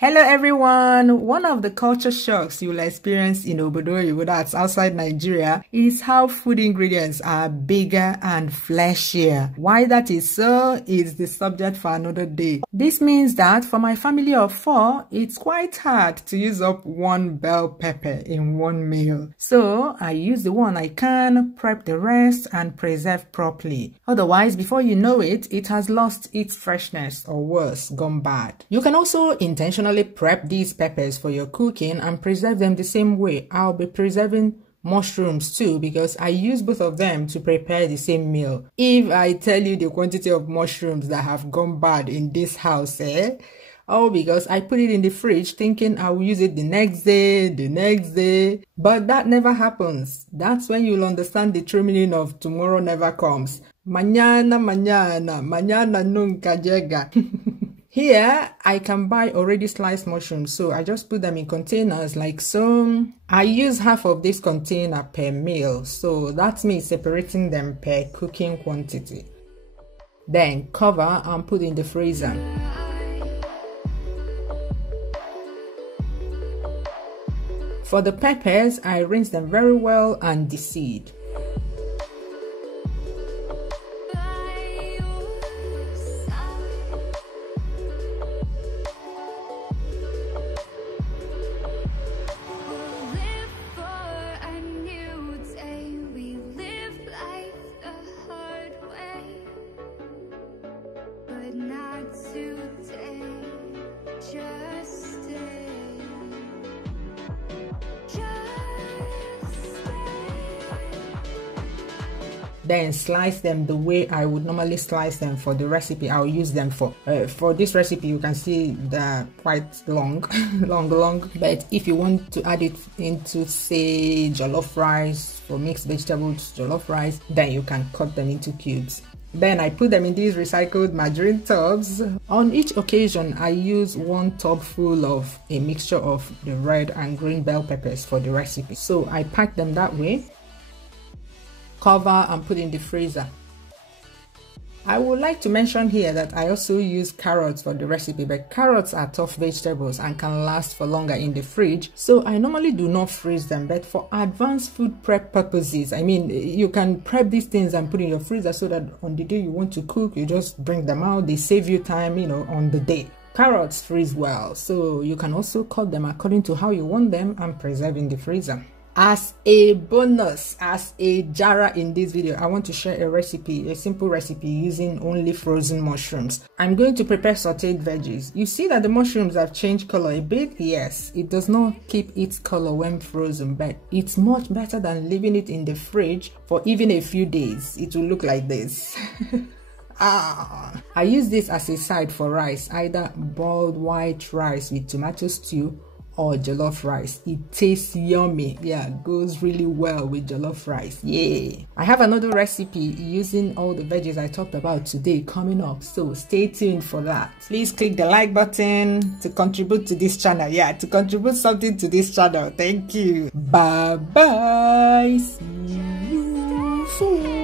Hello everyone! One of the culture shocks you will experience in Obodo, that's outside Nigeria, is how food ingredients are bigger and fleshier. Why that is so is the subject for another day. This means that for my family of 4, it's quite hard to use up one bell pepper in one meal. So I use the one I can, prep the rest, and preserve properly. Otherwise, before you know it, it has lost its freshness or worse, gone bad. You can also intentionally prep these peppers for your cooking and preserve them the same way. I'll be preserving mushrooms too because I use both of them to prepare the same meal. If I tell you the quantity of mushrooms that have gone bad in this house, oh, because I put it in the fridge thinking I will use it the next day, but that never happens. That's when you'll understand the true meaning of tomorrow never comes. Mañana nunca llega. Here, I can buy already sliced mushrooms, so I just put them in containers like so. I use half of this container per meal, so that's me separating them per cooking quantity. Then cover and put in the freezer. For the peppers, I rinse them very well and deseed. Then slice them the way I would normally slice them for the recipe I'll use them for. For this recipe, you can see they're quite long, long. But if you want to add it into, say, jollof rice or mixed vegetables jollof rice, then you can cut them into cubes. Then I put them in these recycled margarine tubs. On each occasion, I use 1 tub full of a mixture of the red and green bell peppers for the recipe. So I pack them that way. Cover and put in the freezer. I would like to mention here that I also use carrots for the recipe, but carrots are tough vegetables and can last for longer in the fridge, so I normally do not freeze them. But for advanced food prep purposes, I mean, you can prep these things and put in your freezer so that on the day you want to cook, you just bring them out. They save you time, on the day. Carrots freeze well, so you can also cut them according to how you want them and preserve in the freezer. As a bonus, as a jara in this video, I want to share a recipe, a simple recipe using only frozen mushrooms. I'm going to prepare sauteed veggies. You see that the mushrooms have changed color a bit? Yes, it does not keep its color when frozen, but it's much better than leaving it in the fridge for even a few days. It will look like this. I use this as a side for rice, either boiled white rice with tomato stew or jollof rice. It tastes yummy. Yeah, goes really well with jollof rice. Yay! I have another recipe using all the veggies I talked about today coming up, so stay tuned for that. Please click the like button to contribute to this channel. Yeah, to contribute something to this channel. Thank you. Bye bye. See you soon.